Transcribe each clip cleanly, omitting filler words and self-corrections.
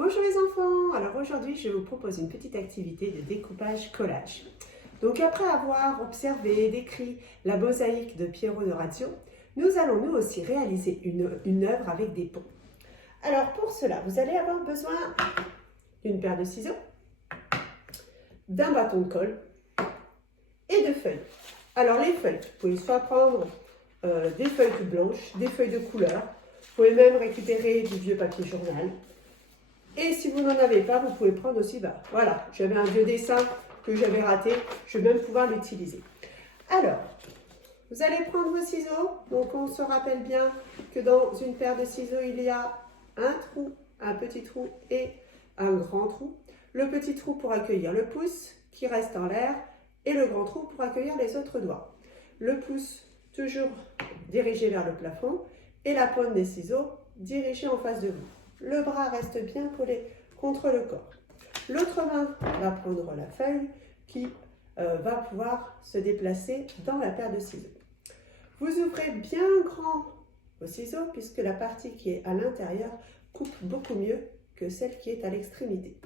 Bonjour les enfants, alors aujourd'hui je vous propose une petite activité de découpage collage. Donc après avoir observé et décrit la mosaïque de Piero d'Orazio, nous allons nous aussi réaliser une œuvre avec des ponts. Alors pour cela, vous allez avoir besoin d'une paire de ciseaux, d'un bâton de colle et de feuilles. Alors les feuilles, vous pouvez soit prendre des feuilles toutes blanches, des feuilles de couleur, vous pouvez même récupérer du vieux papier journal. Et si vous n'en avez pas, vous pouvez prendre aussi, voilà, j'avais un vieux dessin que j'avais raté, je vais même pouvoir l'utiliser. Alors, vous allez prendre vos ciseaux, donc on se rappelle bien que dans une paire de ciseaux, il y a un trou, un petit trou et un grand trou. Le petit trou pour accueillir le pouce qui reste en l'air et le grand trou pour accueillir les autres doigts. Le pouce toujours dirigé vers le plafond et la pointe des ciseaux dirigée en face de vous. Le bras reste bien collé contre le corps. L'autre main va prendre la feuille qui va pouvoir se déplacer dans la paire de ciseaux. Vous ouvrez bien grand vos ciseaux puisque la partie qui est à l'intérieur coupe beaucoup mieux que celle qui est à l'extrémité.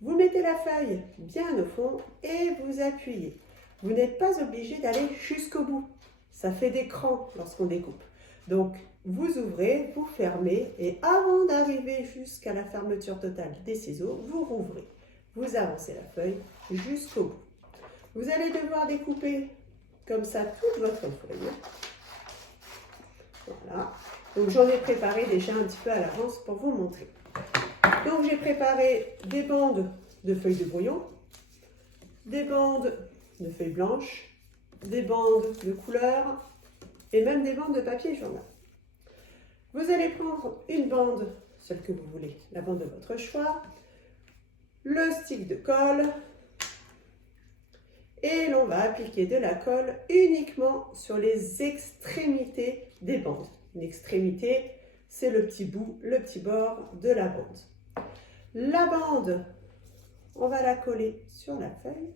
Vous mettez la feuille bien au fond et vous appuyez. Vous n'êtes pas obligé d'aller jusqu'au bout. Ça fait des crans lorsqu'on découpe. Donc, vous ouvrez, vous fermez et avant d'arriver jusqu'à la fermeture totale des ciseaux, vous rouvrez. Vous avancez la feuille jusqu'au bout. Vous allez devoir découper comme ça toute votre feuille. Voilà. Donc, j'en ai préparé déjà un petit peu à l'avance pour vous montrer. Donc, j'ai préparé des bandes de feuilles de brouillon, des bandes de feuilles blanches, des bandes de couleur et même des bandes de papier journal. Vous allez prendre une bande, celle que vous voulez, la bande de votre choix, le stick de colle et l'on va appliquer de la colle uniquement sur les extrémités des bandes. Une extrémité, c'est le petit bout, le petit bord de la bande. La bande, on va la coller sur la feuille,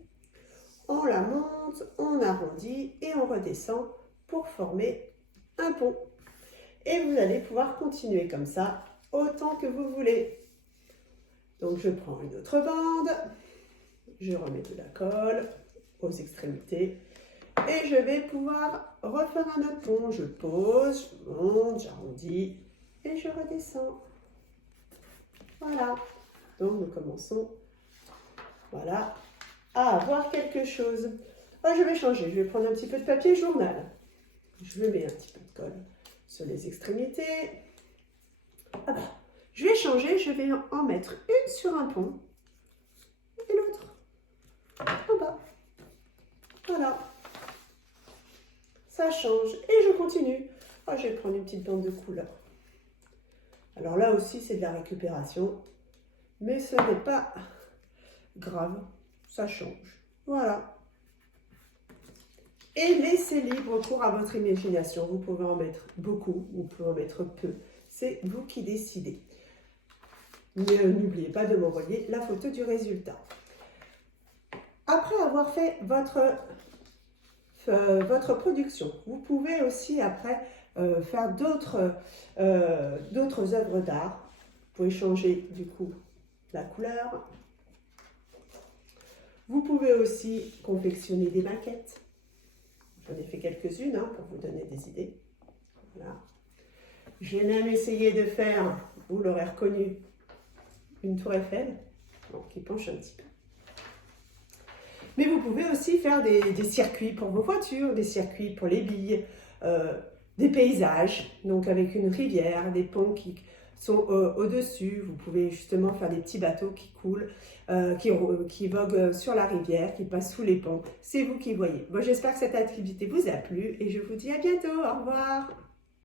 on la monte, on arrondit et on redescend pour former un pont. Et vous allez pouvoir continuer comme ça autant que vous voulez. Donc je prends une autre bande, je remets de la colle aux extrémités et je vais pouvoir refaire un autre pont. Je pose, je monte, j'arrondis et je redescends. Voilà. Donc nous commençons, voilà, à avoir quelque chose. Ah, je vais changer, je vais prendre un petit peu de papier journal. Je mets un petit peu de colle sur les extrémités. Ah bah, je vais changer, je vais en mettre une sur un pont et l'autre en bas. Voilà. Ça change et je continue. Ah, je vais prendre une petite bande de couleur. Alors là aussi, c'est de la récupération, mais ce n'est pas grave, ça change. Voilà. Et laissez libre cours à votre imagination. Vous pouvez en mettre beaucoup, vous pouvez en mettre peu. C'est vous qui décidez. Mais n'oubliez pas de m'envoyer la photo du résultat. Après avoir fait votre production, vous pouvez aussi après faire d'autres œuvres d'art. Vous pouvez changer du coup la couleur. Vous pouvez aussi confectionner des maquettes. J'en ai fait quelques-unes pour vous donner des idées. Voilà. J'ai même essayé de faire, vous l'aurez reconnu, une tour Eiffel, qui penche un petit peu. Mais vous pouvez aussi faire des circuits pour vos voitures, des circuits pour les billes, des paysages, donc avec une rivière, des ponts qui sont au-dessus. Vous pouvez justement faire des petits bateaux qui coulent, qui voguent sur la rivière, qui passent sous les ponts. C'est vous qui voyez. Bon, j'espère que cette activité vous a plu et je vous dis à bientôt. Au revoir.